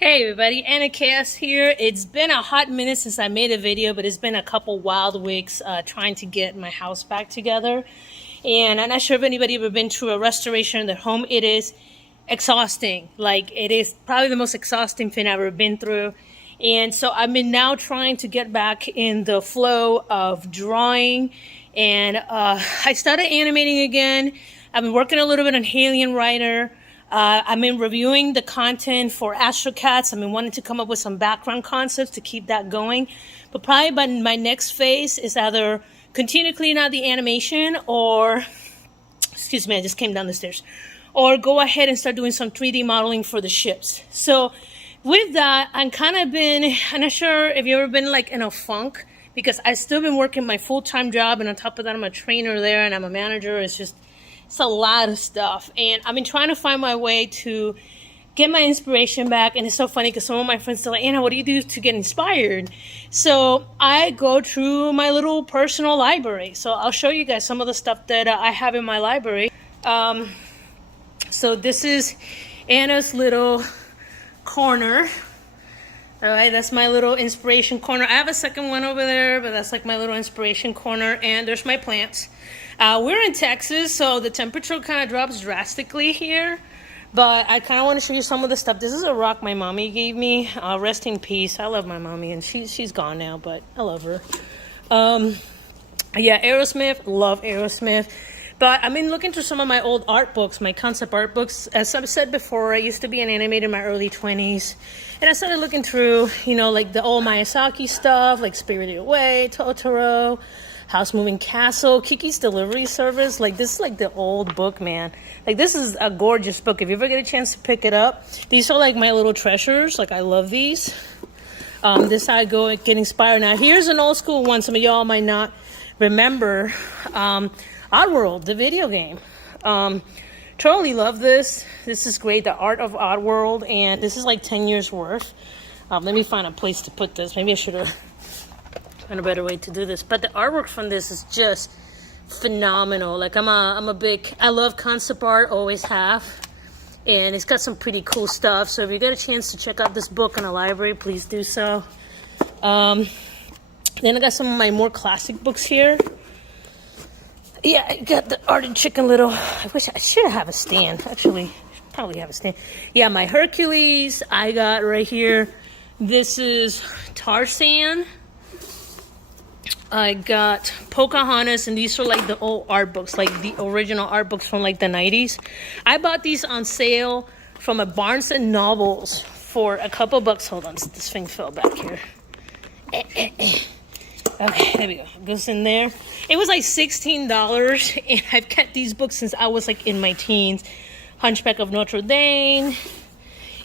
Hey everybody, Astrocats here. It's been a hot minute since I made a video, but it's been a couple wild weeks trying to get my house back together. And I'm not sure if anybody ever been through a restoration in their home. It is exhausting. Like, it is probably the most exhausting thing I've ever been through. And so I've been now trying to get back in the flow of drawing. And I started animating again. I've been working a little bit on Alien Writer. I've been reviewing the content for Astrocats. I've been wanting to come up with some background concepts to keep that going. But probably by my next phase is either continue to clean out the animation or, excuse me, I just came down the stairs, or go ahead and start doing some 3D modeling for the ships. So with that, I'm not sure if you've ever been like in a funk, because I've still been working my full-time job, and on top of that, I'm a trainer there and I'm a manager. It's a lot of stuff, and I've been trying to find my way to get my inspiration back. And it's so funny because some of my friends are like, Anna, what do you do to get inspired? So I go through my little personal library. So I'll show you guys some of the stuff that I have in my library. So this is Anna's little corner. All right, that's my little inspiration corner. I have a second one over there, but that's like my little inspiration corner. And there's my plants. We're in Texas, so the temperature kind of drops drastically here. But I kind of want to show you some of the stuff. This is a rock my mommy gave me. Rest in peace. I love my mommy, and she's gone now, but I love her. Yeah, Aerosmith. Love Aerosmith. But I've been looking through some of my old art books, my concept art books. As I've said before, I used to be an animator in my early 20s. And I started looking through, like the old Miyazaki stuff, like Spirited Away, Totoro, House Moving Castle, Kiki's Delivery Service. Like, this is like the old book, man. Like, this is a gorgeous book. If you ever get a chance to pick it up, these are like my little treasures. Like, I love these. This is how I go and get inspired. Now, here's an old school one. Some of y'all might not remember. Oddworld, the video game. Totally love this. This is great. The Art of Oddworld, and this is like 10 years worth. Let me find a place to put this. Maybe I should have found a better way to do this. But the artwork from this is just phenomenal. Like, I love concept art, always have. And it's got some pretty cool stuff. So if you get a chance to check out this book in a library, please do so. Then I got some of my more classic books here. Yeah, I got the Art and Chicken Little. I wish I should have a stand. Actually, probably have a stand. Yeah, my Hercules. I got right here. This is Tarzan. I got Pocahontas, and these are like the old art books, like the original art books from like the 90s. I bought these on sale from a Barnes and Nobles for a couple bucks. Hold on, this thing fell back here. Okay, there we go. It goes in there. It was like $16, and I've kept these books since I was like in my teens. Hunchback of Notre Dame.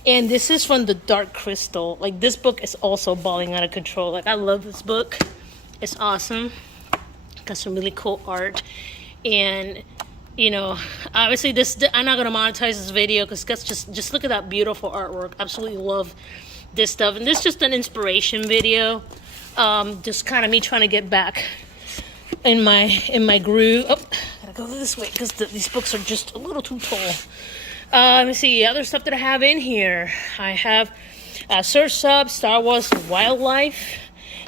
And this is from the Dark Crystal. Like, this book is also balling out of control. Like, I love this book. It's awesome. Got some really cool art. And, obviously I'm not going to monetize this video because just look at that beautiful artwork. Absolutely love this stuff. And this is just an inspiration video. Just kind of me trying to get back in my groove. Oh, gotta go this way because these books are just a little too tall. Let me see other stuff that I have in here. I have Search Sub, Star Wars Wildlife.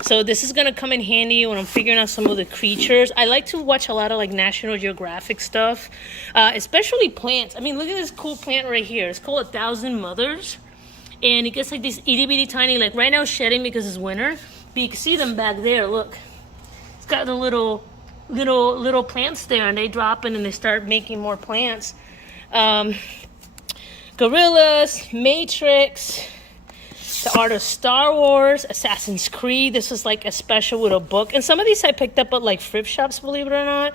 So this is gonna come in handy when I'm figuring out some of the creatures. I like to watch a lot of like National Geographic stuff, especially plants. I mean, look at this cool plant right here. It's called 1,000 Mothers, and it gets like these itty bitty tiny. Like, right now it's shedding because it's winter. But you can see them back there, look. It's got the little plants there, and they drop in and they start making more plants. Gorillas, Matrix, The Art of Star Wars, Assassin's Creed. This was like a special with a book. And some of these I picked up at like thrift shops, believe it or not.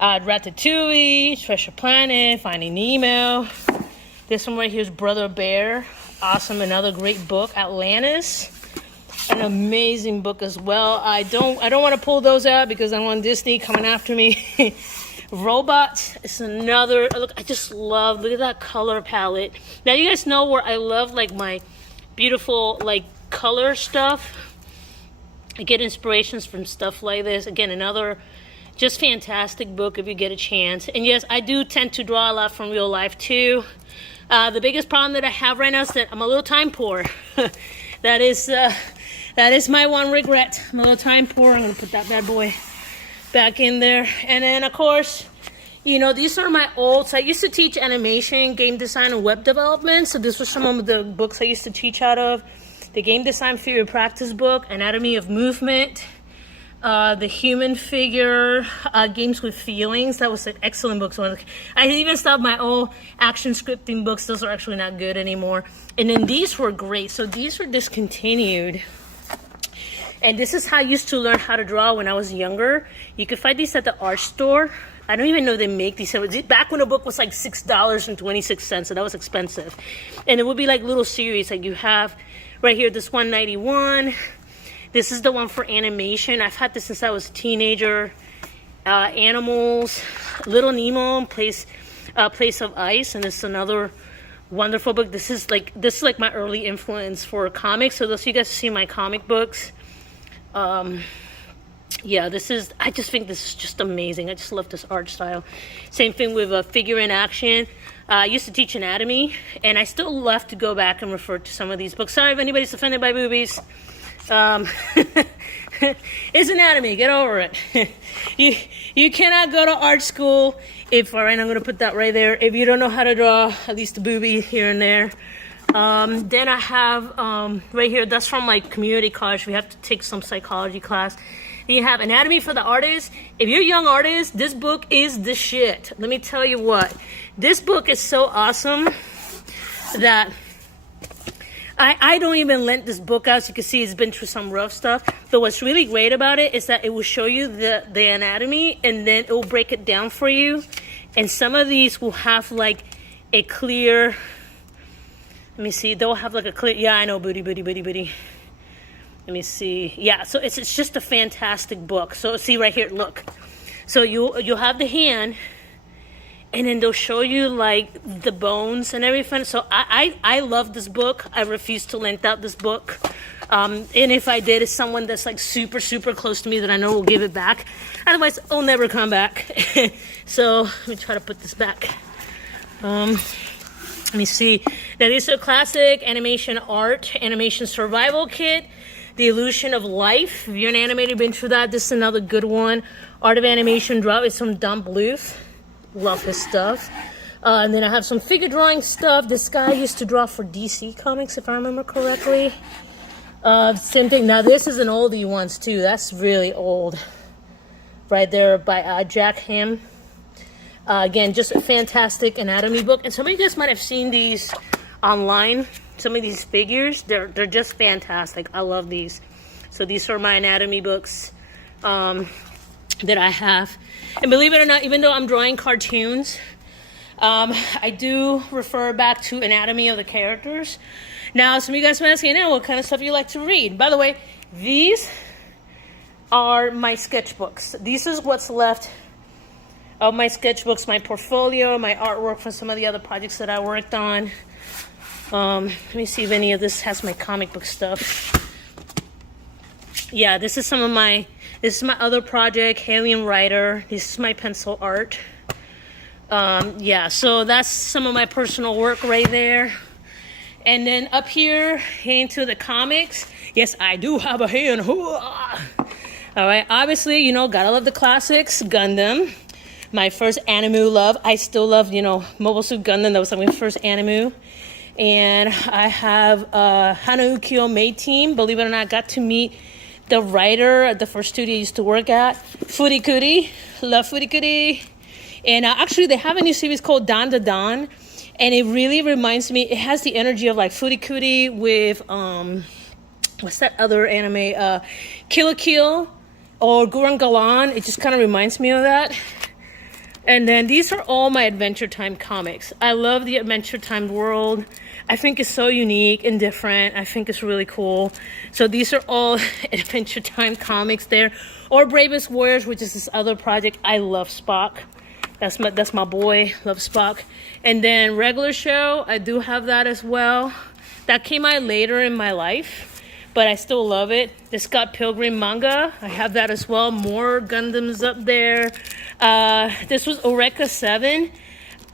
Ratatouille, Treasure Planet, Finding Nemo. This one right here is Brother Bear. Awesome, another great book. Atlantis. An amazing book as well. I don't want to pull those out because I want Disney coming after me. Robots is another. Look, I just love. Look at that color palette. Now you guys know where I love like my beautiful like color stuff. I get inspirations from stuff like this. Again, another just fantastic book if you get a chance. And yes, I do tend to draw a lot from real life too. The biggest problem that I have right now is that I'm a little time poor. That is my one regret. I'm a little time poor. I'm gonna put that bad boy back in there. And then of course, you know, these are my old, so I used to teach animation, game design, and web development. So this was some of the books I used to teach out of. The Game Design Theory Practice book, Anatomy of Movement, The Human Figure, Games with Feelings. That was an excellent book. So I even stopped my old action scripting books. Those are actually not good anymore. And then these were great. So these were discontinued. And this is how I used to learn how to draw when I was younger. You could find these at the art store. I don't even know they make these. Back when a book was like $6.26, so that was expensive. And it would be like little series. Like you have right here, this 191. This is the one for animation. I've had this since I was a teenager. Animals, Little Nemo, Place of Ice, and this is another wonderful book. This is like my early influence for comics. So those of you guys see my comic books. Yeah, I just think this is just amazing. I just love this art style. Same thing with Figure in Action. I used to teach anatomy, and I still love to go back and refer to some of these books. Sorry if anybody's offended by boobies. It's anatomy. Get over it. You cannot go to art school if, all right, I'm going to put that right there, if you don't know how to draw at least a boobie here and there. Then I have right here, that's from my community college. We have to take some psychology class. Then you have Anatomy for the Artist. If you're a young artist, this book is the shit. Let me tell you what. This book is so awesome that I don't even lend this book out. As you can see, it's been through some rough stuff. But what's really great about it is that it will show you the anatomy, and then it will break it down for you. And some of these will have like a clear, let me see, they'll have like a clear, yeah, I know, booty. Let me see. Yeah, so it's just a fantastic book. So see right here, look. So you'll have the hand, and then they'll show you like the bones and everything. So I love this book. I refuse to lend out this book. And if I did, it's someone that's like super, super close to me that I know will give it back. Otherwise, it'll never come back. So let me try to put this back. Let me see. Now, this is a classic animation art, animation survival kit. The Illusion of Life. If you're an animator, been through that. This is another good one. Art of Animation Draw. It's from Don Bluth. Love his stuff. And then I have some figure drawing stuff. This guy used to draw for DC Comics, if I remember correctly. Same thing. Now, this is an oldie one, too. That's really old. Right there by Jack Ham. Again, just a fantastic anatomy book. And some of you guys might have seen these online. Some of these figures, they're just fantastic. I love these. So these are my anatomy books that I have. And believe it or not, even though I'm drawing cartoons, I do refer back to anatomy of the characters. Now, some of you guys might ask me now what kind of stuff you like to read. By the way, these are my sketchbooks. This is what's left of my sketchbooks, my portfolio, my artwork from some of the other projects that I worked on. Let me see if any of this has my comic book stuff. Yeah, this is my other project, Alien Writer. This is my pencil art. Yeah, so that's some of my personal work right there. And then up here into the comics. Yes, I do have a hand. All right, obviously, you know, gotta love the classics. Gundam, my first anime love. I still love, you know, Mobile Suit Gundam. That was like my first anime. And I have Hanaukyo Maid Team. Believe it or not, got to meet the writer at the first studio I used to work at. Furikuri. Love Furikuri. And actually, they have a new series called Dan Da Dan. And it really reminds me, it has the energy of like Furikuri with, what's that other anime? Kill la Kill or Gurren Lagann. It just kind of reminds me of that. And then these are all my Adventure Time comics. I love the Adventure Time world. I think it's so unique and different. I think it's really cool. So these are all Adventure Time comics there. Or Bravest Warriors, which is this other project. I love Spock. That's my boy. Love Spock. And then Regular Show, I do have that as well. That came out later in my life, but I still love it. The Scott Pilgrim manga, I have that as well. More Gundams up there. This was Eureka 7.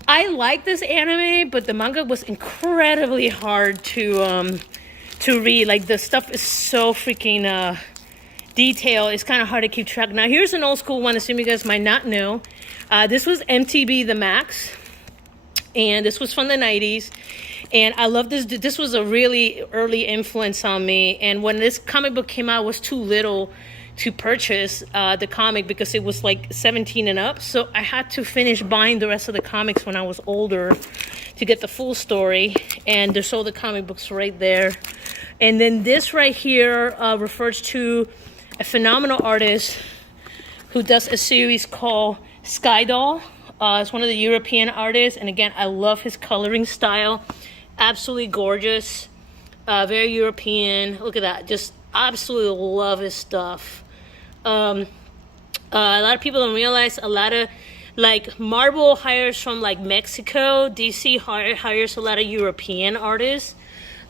I like this anime, but the manga was incredibly hard to read. Like, the stuff is so freaking detailed. It's kind of hard to keep track. Now, here's an old school one, assuming you guys might not know. This was MTV The Max, and this was from the 90s. And I love this. This was a really early influence on me. And when this comic book came out, it was too little to purchase the comic because it was like 17 and up. So I had to finish buying the rest of the comics when I was older to get the full story. And there's all the comic books right there. And then this right here refers to a phenomenal artist who does a series called Sky Doll. It's one of the European artists. And again, I love his coloring style. Absolutely gorgeous. Very European. Look at that. Just absolutely love his stuff. A lot of people don't realize a lot of, like, Marvel hires from, like, Mexico. DC hires a lot of European artists,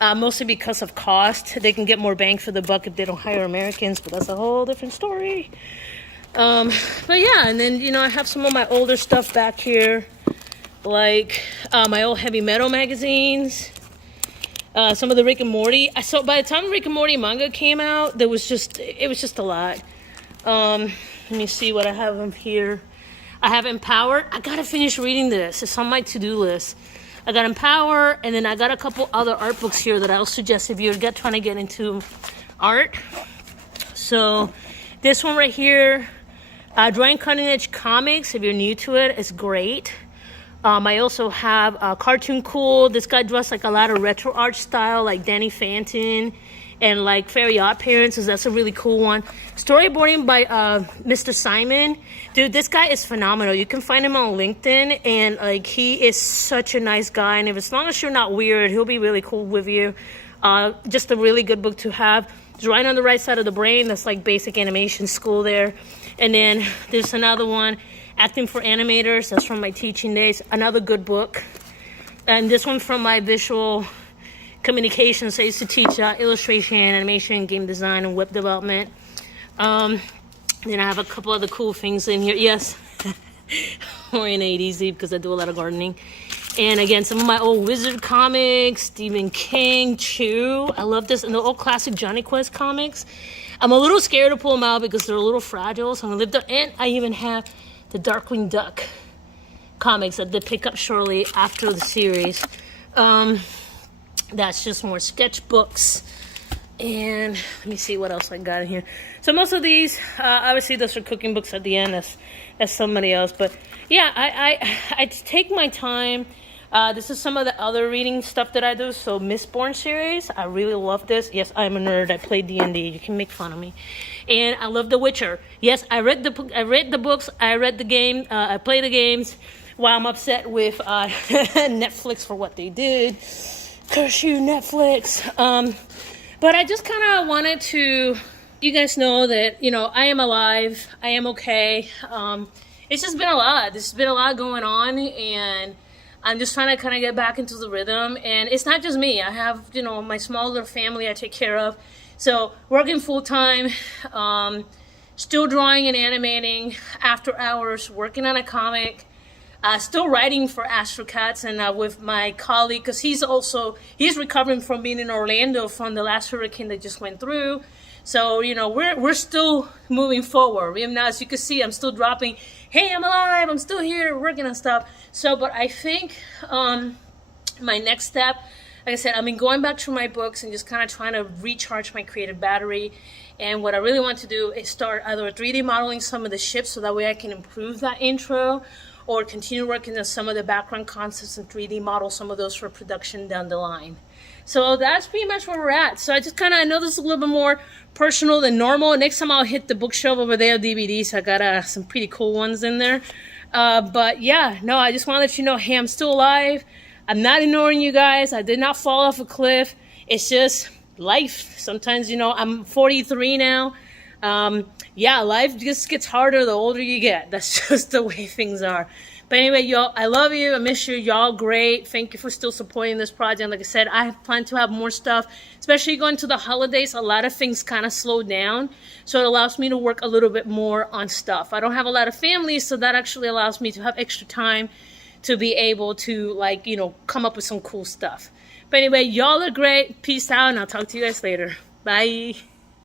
mostly because of cost. They can get more bang for the buck if they don't hire Americans, but that's a whole different story. But yeah, and then, you know, I have some of my older stuff back here, like my old heavy metal magazines. Some of the Rick and Morty. So by the time Rick and Morty manga came out, it was just a lot. Let me see what I have here. I have Empowered. I gotta finish reading this. It's on my to-do list. I got Empower, and then I got a couple other art books here that I'll suggest if you're trying to get into art. So this one right here, Drawing Cutting Edge Comics. If you're new to it, it's great. I also have Cartoon Cool. This guy draws like a lot of retro art style, like Danny Phantom and like Fairy Odd Parents. So that's a really cool one. Storyboarding by Mr. Simon. Dude, this guy is phenomenal. You can find him on LinkedIn, and like he is such a nice guy. And if as long as you're not weird, he'll be really cool with you. Just a really good book to have. It's right on the right side of the brain. That's like basic animation school there. And then there's another one, Acting for Animators. That's from my teaching days. Another good book. And this one from my visual communications. I used to teach illustration, animation, game design, and web development. Then I have a couple other cool things in here. Yes, more in ADZ because I do a lot of gardening. And again, some of my old Wizard comics, Stephen King, Chew. I love this. And the old classic Johnny Quest comics. I'm a little scared to pull them out because they're a little fragile. So I'm going to lift them. And I even have the Darkwing Duck comics that they pick up shortly after the series. That's just more sketchbooks. And let me see what else I got in here. So most of these, obviously those are cooking books at the end. That's somebody else. But yeah, I take my time. This is some of the other reading stuff that I do. So Mistborn series, I really love this. Yes, I'm a nerd. I play D&D. You can make fun of me. And I love The Witcher. Yes, I read the books. I read the game. I play the games. While I'm upset with Netflix for what they did. Curse you, Netflix. But I just kind of wanted to, you guys know that, you know, I am alive. I am okay. It's just been a lot. There's been a lot going on, and I'm just trying to kind of get back into the rhythm. And it's not just me. I have, you know, my small little family I take care of. So working full time, still drawing and animating after hours, working on a comic. Still writing for Astrocats and with my colleague, because he's recovering from being in Orlando from the last hurricane that just went through. So, you know, we're still moving forward. Now, as you can see, I'm still dropping, hey, I'm alive, I'm still here, working on stuff. So, but I think my next step, like I said, I've been going back through my books and just kind of trying to recharge my creative battery. And what I really want to do is start either 3D modeling some of the ships so that way I can improve that intro, or continue working on some of the background concepts and 3D model some of those for production down the line. So that's pretty much where we're at. So I just kind of, I know this is a little bit more personal than normal. Next time I'll hit the bookshelf over there, DVDs. I got some pretty cool ones in there. But yeah, no, I just want to let you know, hey, I'm still alive. I'm not ignoring you guys. I did not fall off a cliff. It's just life. Sometimes, you know, I'm 43 now. Yeah, life just gets harder the older you get. That's just the way things are. But anyway, y'all, I love you. I miss you. Y'all great. Thank you for still supporting this project. Like I said, I plan to have more stuff, especially going to the holidays. A lot of things kind of slow down. So it allows me to work a little bit more on stuff. I don't have a lot of family, so that actually allows me to have extra time to be able to, like, you know, come up with some cool stuff. But anyway, y'all are great. Peace out, and I'll talk to you guys later. Bye.